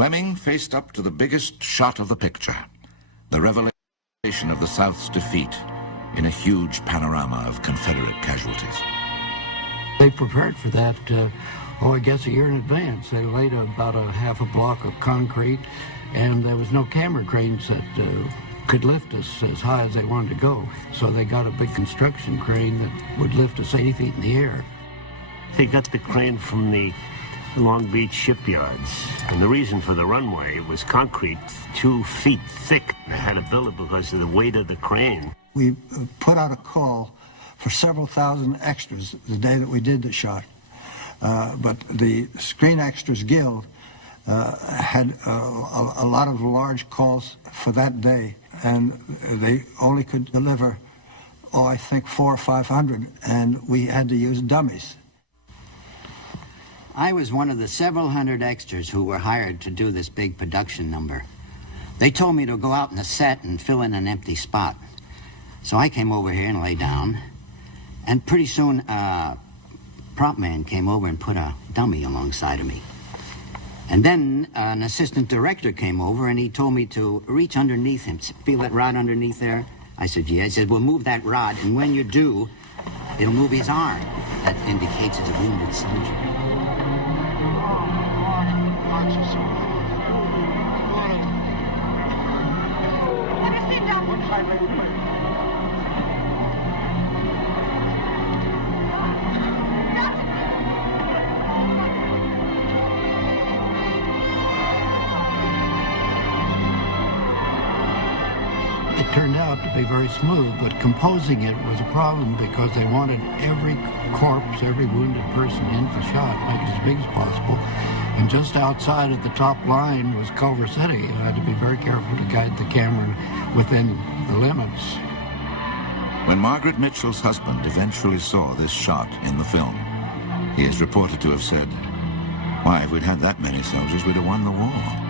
Fleming faced up to the biggest shot of the picture, the revelation of the South's defeat in a huge panorama of Confederate casualties. They prepared for that, I guess a year in advance. They laid about a half a block of concrete, and there was no camera cranes that could lift us as high as they wanted to go. So they got a big construction crane that would lift us 80 feet in the air. They got the crane from the Long Beach shipyards, and the reason for the runway was concrete 2 feet thick. They had to build it because of the weight of the crane. We put out a call for several thousand extras the day that we did the shot, but the Screen Extras Guild had a lot of large calls for that day, and they only could deliver, I think 400 or 500, and we had to use dummies. I was one of the several hundred extras who were hired to do this big production number. They told me to go out in the set and fill in an empty spot. So I came over here and lay down, and pretty soon prop man came over and put a dummy alongside of me. And then an assistant director came over and he told me to reach underneath him. Feel that rod underneath there? I said, yeah. He said, well, move that rod, and when you do, it'll move his arm. That indicates it's a wounded soldier. It turned out to be very smooth, but composing it was a problem because they wanted every corpse, every wounded person in the shot, make it as big as possible. And just outside of the top line was Culver City. I had to be very careful to guide the camera within the limits. When Margaret Mitchell's husband eventually saw this shot in the film, he is reported to have said, "Why, if we'd had that many soldiers, we'd have won the war."